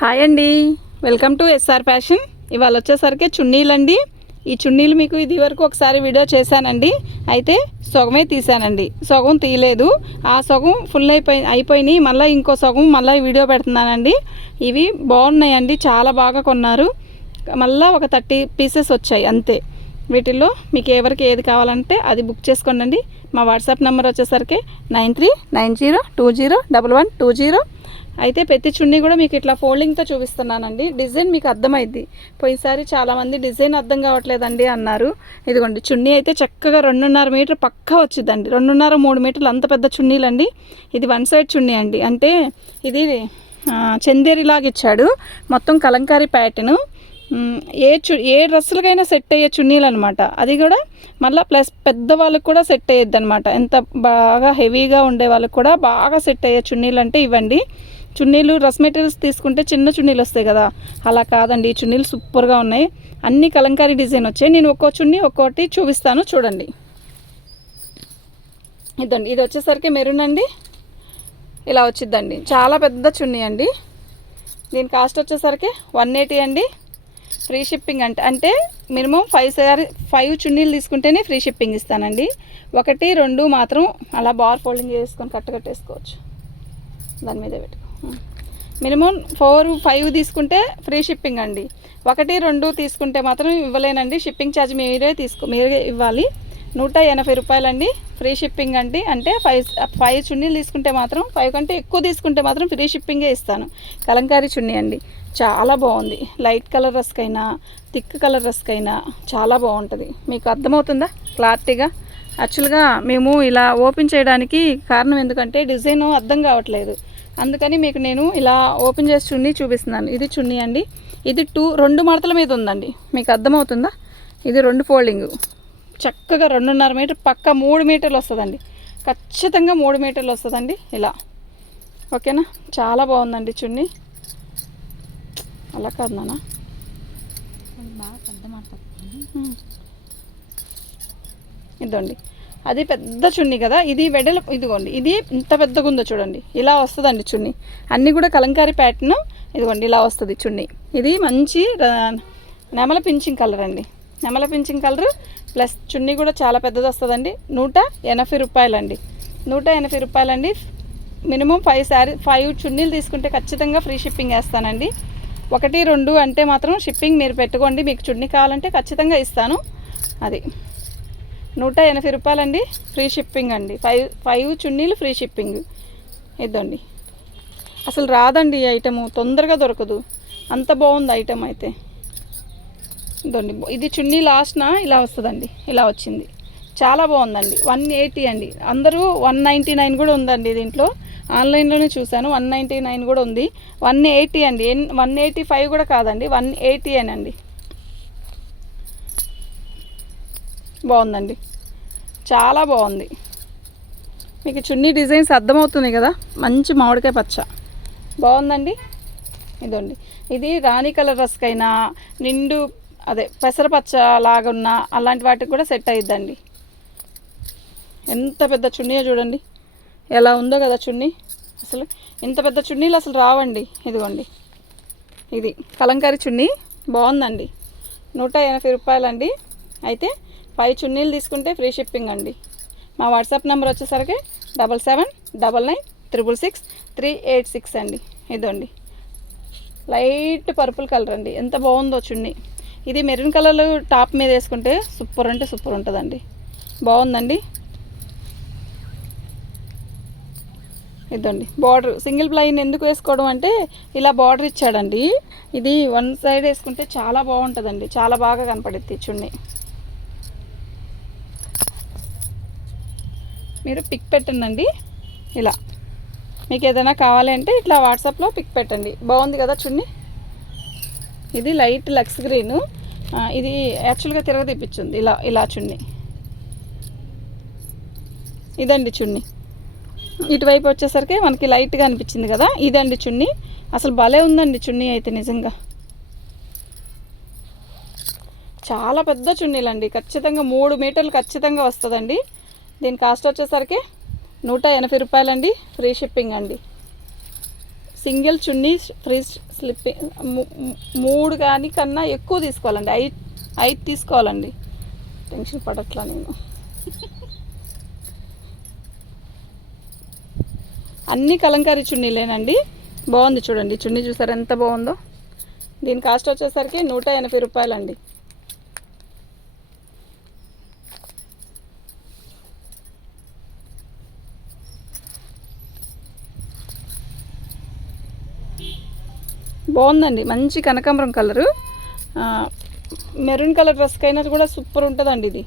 Hi అండి, welcome to SR fashion. ఇవాళ వచ్చేసరికి చున్నీలండి. ఈ చున్నీలు మీకు ఇది వరకు ఒకసారి వీడియో చేశానండి. అయితే సగమే తీసానండి, సగం తీయలేదు. ఆ సగం ఫుల్ అయిపోయినాయి. మళ్ళీ ఇంకో సగం మళ్ళీ వీడియో పెడుతున్నానండి. ఇవి బాగున్నాయండి, చాలా బాగా కొన్నారు. మళ్ళీ ఒక 30 పీసెస్ వచ్చాయి అంతే. వీటిల్లో మీకు ఎవరికి ఏది కావాలంటే అది బుక్ చేసుకోండి. మా వాట్సాప్ నెంబర్ వచ్చేసరికి 9390201120. అయితే ప్రతి చున్నీ కూడా మీకు ఇట్లా ఫోల్డింగ్తో చూపిస్తున్నానండి. డిజైన్ మీకు అర్థమైద్ది. పోయినసారి చాలామంది డిజైన్ అర్థం కావట్లేదండి అన్నారు. ఇదిగోండి చున్నీ అయితే చక్కగా 2.5 మీటర్ పక్కా వచ్చిందండి. 2.5-3 మీటర్లు అంత పెద్ద చున్నీలండి. ఇది 1 సైడ్ చున్నీ అండి. అంటే ఇది చందేరిలాగా ఇచ్చాడు. మొత్తం కలంకారీ ప్యాటర్ను. ఏ డ్రెస్సులకైనా సెట్ అయ్యే చున్నీలు అనమాట. అది కూడా మళ్ళీ ప్లస్ పెద్దవాళ్ళకి కూడా సెట్ అయ్యేది అనమాట. ఎంత బాగా హెవీగా ఉండే వాళ్ళకి కూడా బాగా సెట్ అయ్యే చున్నీలు అంటే ఇవ్వండి. చున్నీలు డ్రెస్ మెటీరియల్స్ తీసుకుంటే చిన్న చున్నీలు వస్తాయి కదా, అలా కాదండి. ఈ చున్నీలు సూపర్గా ఉన్నాయి. అన్ని కలంకారీ డిజైన్ వచ్చాయి. నేను ఒక్కో చున్నీ ఒక్కోటి చూపిస్తాను చూడండి. ఇదండి, ఇది వచ్చేసరికి మెరూన్ అండి. ఇలా వచ్చిద్దండి, చాలా పెద్ద చున్నీ అండి. దీని కాస్ట్ వచ్చేసరికి 180 అండి. ఫ్రీ షిప్పింగ్ అంటే మినిమం 5 చున్నీలు తీసుకుంటేనే ఫ్రీ షిప్పింగ్ ఇస్తానండి. 1, 2 మాత్రం అలా బార్ ఫోల్డింగ్ చేసుకొని కట్టేసుకోవచ్చు. దాని మీద పెట్టుకో. మినిమం 4, 5 తీసుకుంటే ఫ్రీ షిప్పింగ్ అండి. 1, 2 తీసుకుంటే మాత్రం ఇవ్వలేనండి. షిప్పింగ్ ఛార్జ్ మీరే ఇవ్వాలి. 180 రూపాయలండి ఫ్రీ షిప్పింగ్ అండి. అంటే 5 చున్నీలు తీసుకుంటే మాత్రం 5 కంటే ఎక్కువ తీసుకుంటే మాత్రం ఫ్రీ షిప్పింగే ఇస్తాను. కలంకారీ చున్నీ అండి, చాలా బాగుంది. లైట్ కలర్ డ్రెస్కైనా థిక్ కలర్ డ్రెస్కైనా చాలా బాగుంటుంది. మీకు అర్థమవుతుందా క్లారిటీగా? యాక్చువల్గా మేము ఇలా ఓపెన్ చేయడానికి కారణం ఎందుకంటే డిజైన్ అర్థం కావట్లేదు. అందుకని మీకు నేను ఇలా ఓపెన్ చేసి చున్నీ చూపిస్తున్నాను. ఇది చున్నీ అండి. ఇది 2 మడతల మీద ఉందండి. మీకు అర్థమవుతుందా? ఇది 2 ఫోల్డింగ్. చక్కగా 2.5 మీటర్ పక్క 3 మీటర్లు వస్తుందండి. ఖచ్చితంగా 3 మీటర్లు వస్తుందండి ఇలా. ఓకేనా? చాలా బాగుందండి చున్నీ. అలా కాదు నాన్న, ఇదండి. అది పెద్ద చున్నీ కదా, ఇది వెడల్పు. ఇదిగోండి, ఇది ఇంత పెద్దగా ఉందో చూడండి. ఇలా వస్తుందండి చున్నీ. అన్నీ కూడా కలంకారీ ప్యాటర్న్. ఇదిగోండి, ఇలా వస్తుంది చున్నీ. ఇది మంచి నెమల పింఛింగ్ కలర్ అండి. నెమల పింఛింగ్ కలర్ ప్లస్ చున్నీ కూడా చాలా పెద్దది వస్తుందండి. 180 రూపాయలండి. 180 రూపాయలండి. మినిమం 5 చున్నీలు తీసుకుంటే ఖచ్చితంగా ఫ్రీ షిప్పింగ్ వేస్తానండి. 1, 2 అంటే మాత్రం షిప్పింగ్ మీరు పెట్టుకోండి. మీకు చున్నీ కావాలంటే ఖచ్చితంగా ఇస్తాను. అది 180 రూపాయలండి ఫ్రీ షిప్పింగ్ అండి. 5 చున్నీలు ఫ్రీ షిప్పింగ్. ఇదండి, అసలు రాదండి ఈ ఐటము, తొందరగా దొరకదు. అంత బాగుంది ఐటమ్ అయితే. ఇదండి, ఇది చున్నీ లాస్ట్న ఇలా వస్తుందండి. ఇలా వచ్చింది, చాలా బాగుందండి. 180 అండి. అందరూ 199 కూడా ఉందండి దీంట్లో. ఆన్లైన్లోనే చూశాను, 199 కూడా ఉంది. 180 అండి. 185 కూడా కాదండి, 180 అండి. బాగుందండి, చాలా బాగుంది. మీకు చున్నీ డిజైన్స్ అర్థమవుతుంది కదా. మంచి మామిడికాయ పచ్చ బాగుందండి. ఇదండి, ఇది రాణి కలర్ డ్రెస్కైనా నిండు పెసరపచ్చ లాగున్న అలాంటి వాటికి కూడా సెట్ అయ్యిద్దండి. ఎంత పెద్ద చున్నీయో చూడండి, ఎలా ఉందో కదా చున్నీ. అసలు ఇంత పెద్ద చున్నీలు అసలు రావండి. ఇదిగోండి, ఇది కలంకారీ చున్నీ బాగుందండి. 180 రూపాయలండి. అయితే 5 చున్నీలు తీసుకుంటే ఫ్రీ షిప్పింగ్ అండి. మా వాట్సాప్ నెంబర్ వచ్చేసరికి 7799666386 అండి. ఇదండి, లైట్ పర్పుల్ కలర్ అండి. ఎంత బాగుందో చున్నీ. ఇది మెరూన్ కలర్ టాప్ మీద వేసుకుంటే సూపర్ అంటే సూపర్ ఉంటుందండి. బాగుందండి. ఇదండి, బార్డర్ సింగిల్ ప్లైన్ ఎందుకు వేసుకోవడం అంటే ఇలా బార్డర్ ఇచ్చాడండి. ఇది 1 సైడ్ వేసుకుంటే చాలా బాగుంటుందండి, చాలా బాగా కనపడుద్ది చున్నీ. మీరు పిక్ పెట్టండి. ఇలా మీకు ఏదైనా కావాలి అంటే ఇట్లా వాట్సాప్లో పిక్ పెట్టండి. బాగుంది కదా చున్నీ. ఇది లైట్ లక్స్ గ్రీను. ఇది యాక్చువల్గా తిరగదీపించింది ఇలా చున్నీ. ఇదండి చున్నీ. ఇటువైపు వచ్చేసరికి మనకి లైట్గా అనిపించింది కదా, ఇదండి చున్నీ. అసలు భలే ఉందండి చున్నీ అయితే నిజంగా. చాలా పెద్ద చున్నీలండి. ఖచ్చితంగా 3 మీటర్లు ఖచ్చితంగా వస్తుందండి. దీని కాస్ట్ వచ్చేసరికి 180 రూపాయలండి. ఫ్రీ షిప్పింగ్ అండి. సింగిల్ చున్నీ ఫ్రీ స్లిప్పింగ్ 3 కానీ కన్నా ఎక్కువ తీసుకోవాలండి. 5 తీసుకోవాలండి. టెన్షన్ పడట్లా నేను. అన్ని కలంకారీ చున్నీలేనండి. బాగుంది చూడండి, చున్నీ చూసారు ఎంత బాగుందో. దీని కాస్ట్ వచ్చేసరికి 180 రూపాయలండి. బాగుందండి, మంచి కనకాంబరం కలరు. మెరూన్ కలర్ డ్రెస్కి అయినా కూడా సూపర్ ఉంటుందండి ఇది.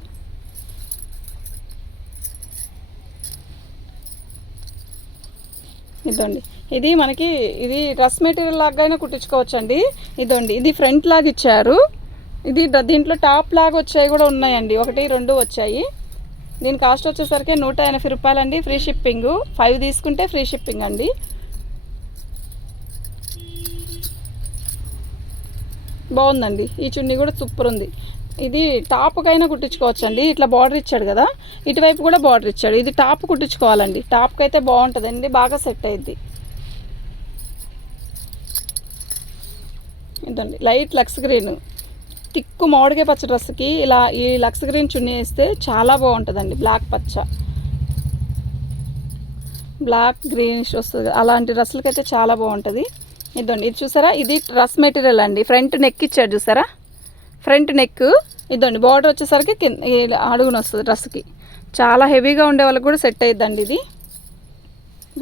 ఇదండి, ఇది మనకి ఇది డ్రెస్ మెటీరియల్ లాగా అయినా కుట్టించుకోవచ్చండి. ఇదండి, ఇది ఫ్రంట్ లాగా ఇచ్చారు. ఇది దీంట్లో టాప్ లాగా వచ్చాయి కూడా ఉన్నాయండి, 1, 2 వచ్చాయి. దీని కాస్ట్ వచ్చేసరికి 180 రూపాయలండి. ఫ్రీ షిప్పింగ్, 5 తీసుకుంటే ఫ్రీ షిప్పింగ్ అండి. బాగుందండి, ఈ చున్నీ కూడా సూపర్ ఉంది. ఇది టాప్కైనా కుట్టించుకోవచ్చండి. ఇట్లా బార్డర్ ఇచ్చాడు కదా, ఇటువైపు కూడా బార్డర్ ఇచ్చాడు. ఇది టాప్ కుట్టించుకోవాలండి. టాప్కి అయితే బాగుంటుందండి, బాగా సెట్ అయ్యిద్ది. ఇదండి, లైట్ లక్స్ గ్రీన్, తిక్కు మామిడికాయ పచ్చ డ్రెస్కి ఇలా ఈ లక్స్ గ్రీన్ చున్నీ వేస్తే చాలా బాగుంటుందండి. బ్లాక్ పచ్చ, బ్లాక్ గ్రీనిష్ వస్తుంది, అలాంటి డ్రెస్సులకి అయితే చాలా బాగుంటుంది. ఇదండి, ఇది చూసారా, ఇది డ్రెస్ మెటీరియల్ అండి. ఫ్రంట్ నెక్ ఇచ్చాడు చూసారా, ఫ్రంట్ నెక్. ఇదండి, బార్డర్ వచ్చేసరికి అడుగున వస్తుంది డ్రెస్కి. చాలా హెవీగా ఉండే వాళ్ళకి కూడా సెట్ అయ్యిద్దండి. ఇది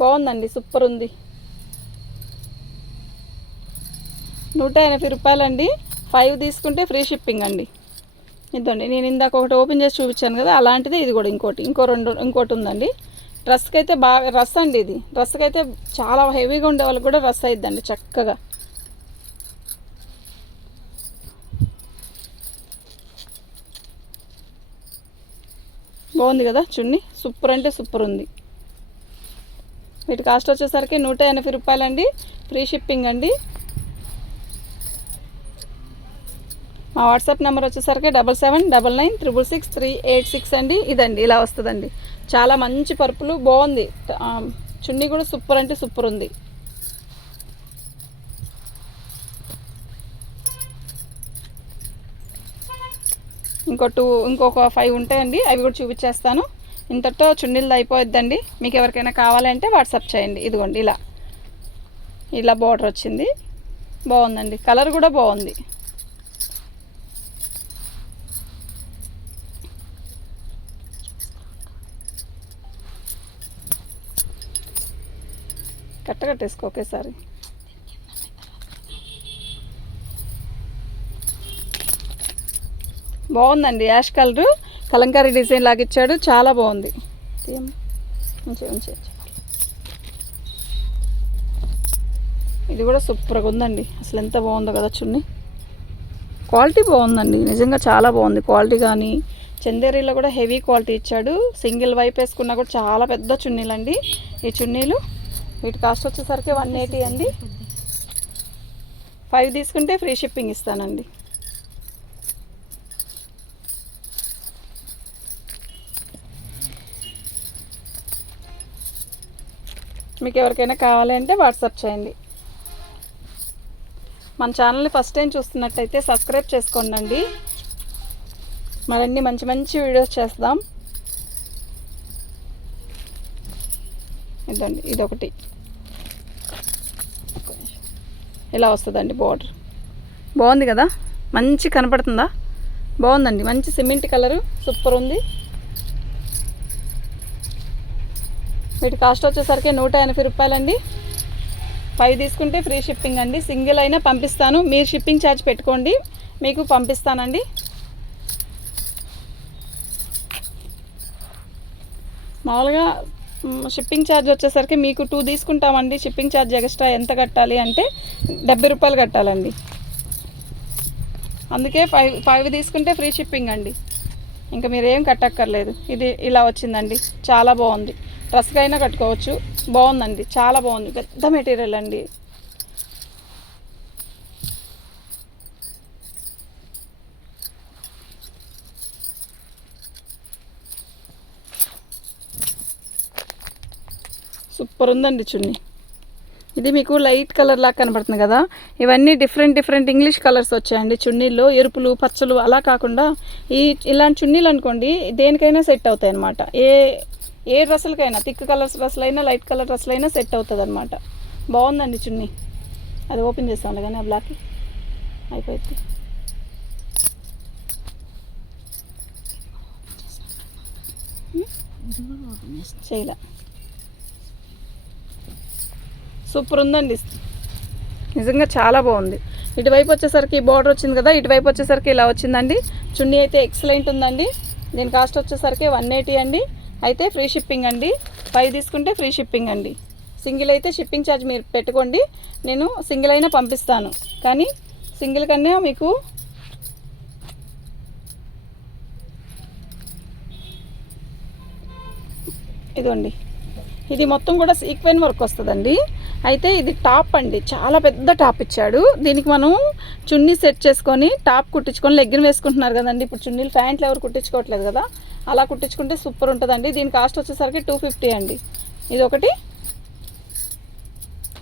బాగుందండి, సూపర్ ఉంది. 180 రూపాయలండి. 5 తీసుకుంటే ఫ్రీ షిప్పింగ్ అండి. ఇదండి, నేను ఇందాక ఒకటి ఓపెన్ చేసి చూపించాను కదా, అలాంటిది ఇది కూడా ఇంకోటి ఉందండి. డ్రెస్కి అయితే బాగా రస్ అండి. ఇది డ్రెస్కి అయితే చాలా హెవీగా ఉండే వాళ్ళకి కూడా రస్ అయిద్దండి చక్కగా. బాగుంది కదా చున్నీ, సూపర్ అంటే సూపర్ ఉంది. వీటి కాస్ట్ వచ్చేసరికి 180 రూపాయలండి. ఫ్రీ షిప్పింగ్ అండి. మా వాట్సాప్ నెంబర్ వచ్చేసరికి 7799666386 అండి. ఇదండి, ఇలా వస్తుందండి. చాలా మంచి పర్పులు, బాగుంది. చున్నీ కూడా సూపర్ అంటే సూపర్ ఉంది. ఇంకొక 5 ఉంటాయండి, అవి కూడా చూపించేస్తాను. ఇంతటితో చున్నీలది అయిపోద్దండి. మీకు ఎవరికైనా కావాలంటే వాట్సాప్ చేయండి. ఇదిగోండి, ఇలా బార్డర్ వచ్చింది, బాగుందండి. కలర్ కూడా బాగుంది. కట్టేసుకో ఒకేసారి. బాగుందండి, యాష్ కలరు కలంకారీ డిజైన్ లాగా ఇచ్చాడు, చాలా బాగుంది. ఇది కూడా సూపర్గా ఉందండి. అసలు ఎంత బాగుందో కదా చున్నీ. క్వాలిటీ బాగుందండి, నిజంగా చాలా బాగుంది క్వాలిటీ. కానీ చందేరీలో కూడా హెవీ క్వాలిటీ ఇచ్చాడు. సింగిల్ వైపు వేసుకున్నా కూడా చాలా పెద్ద చున్నీలండి ఈ చున్నీలు. వీటి కాస్ట్ వచ్చేసరికి 180 అండి. 5 తీసుకుంటే ఫ్రీ షిప్పింగ్ ఇస్తానండి. మీకు ఎవరికైనా కావాలంటే వాట్సాప్ చేయండి. మన ఛానల్ని ఫస్ట్ టైం చూస్తున్నట్టయితే సబ్స్క్రైబ్ చేసుకోండి. మరిన్ని మంచి మంచి వీడియోస్ చేస్తాం. ఇదండి, ఇదొకటి ఇలా వస్తుందండి. బార్డర్ బాగుంది కదా, మంచి కనపడుతుందా, బాగుందండి. మంచి సిమెంట్ కలరు, సూపర్ ఉంది. వీటి కాస్ట్ వచ్చేసరికి 180 రూపాయలండి. 5 తీసుకుంటే ఫ్రీ షిప్పింగ్ అండి. సింగిల్ అయినా పంపిస్తాను, మీరు షిప్పింగ్ ఛార్జ్ పెట్టుకోండి, మీకు పంపిస్తానండి. మామూలుగా షిప్పింగ్ ఛార్జ్ వచ్చేసరికి మీకు 2 తీసుకుంటామండి. షిప్పింగ్ ఛార్జ్ ఎక్స్ట్రా ఎంత కట్టాలి అంటే 70 రూపాయలు కట్టాలండి. అందుకే 5 తీసుకుంటే ఫ్రీ షిప్పింగ్ అండి. ఇంకా మీరేం కట్టక్కర్లేదు. ఇది ఇలా వచ్చిందండి, చాలా బాగుంది. డ్రెస్కి అయినా కట్టుకోవచ్చు, బాగుందండి, చాలా బాగుంది. పెద్ద మెటీరియల్ అండి. సూపర్ ఉందండి చున్నీ. ఇది మీకు లైట్ కలర్ లాగా కనబడుతుంది కదా, ఇవన్నీ డిఫరెంట్ ఇంగ్లీష్ కలర్స్ వచ్చాయండి చున్నీల్లో. ఎరుపులు, పచ్చలు అలా కాకుండా ఇలాంటి చున్నీలు అనుకోండి దేనికైనా సెట్ అవుతాయి అనమాట. ఏ డ్రెస్సులకైనా, థిక్ కలర్స్ డ్రెస్సులు అయినా, లైట్ కలర్ డ్రెస్సులు అయినా సెట్ అవుతుంది అనమాట. బాగుందండి చున్నీ. అది ఓపెన్ చేస్తాను కానీ ఆ బ్లాక్ అయిపోయింది. చేయలే, సూపర్ ఉందండి, నిజంగా చాలా బాగుంది. ఇటువైపు వచ్చేసరికి బార్డర్ వచ్చింది కదా, ఇటువైపు వచ్చేసరికి ఇలా వచ్చిందండి. చున్నీ అయితే ఎక్సలెంట్ ఉందండి. దీని కాస్ట్ వచ్చేసరికి 180 అండి. అయితే ఫ్రీ షిప్పింగ్ అండి. 5 తీసుకుంటే ఫ్రీ షిప్పింగ్ అండి. సింగిల్ అయితే షిప్పింగ్ ఛార్జ్ మీరు పెట్టుకోండి, నేను సింగిల్ అయినా పంపిస్తాను. కానీ సింగిల్ కన్నా మీకు ఇదిగోండి, ఇది మొత్తం కూడా సీక్వెన్ వర్క్ వస్తుందండి. అయితే ఇది టాప్ అండి, చాలా పెద్ద టాప్ ఇచ్చాడు. దీనికి మనం చున్నీ సెట్ చేసుకొని టాప్ కుట్టించుకొని లెగ్గిన్ వేసుకుంటున్నారు కదండి. ఇప్పుడు చున్నీలు ప్యాంట్లు ఎవరు కుట్టించుకోవట్లేదు కదా, అలా కుట్టించుకుంటే సూపర్ ఉంటుందండి. దీని కాస్ట్ వచ్చేసరికి 250 అండి. ఇది ఒకటి,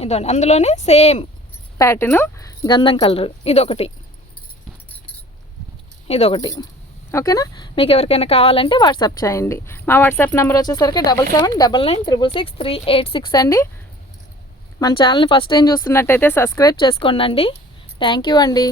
ఇదండి అందులోనే సేమ్ ప్యాటర్న్ గంధం కలర్, ఇదొకటి. ఓకేనా. మీకు ఎవరికైనా కావాలంటే వాట్సాప్ చేయండి. మా వాట్సాప్ నెంబర్ వచ్చేసరికి 7799963886 అండి. మన ఛానల్ని ఫస్ట్ టైం చూస్తున్నట్టయితే సబ్స్క్రైబ్ చేసుకోండి అండి. థ్యాంక్ యూ అండి.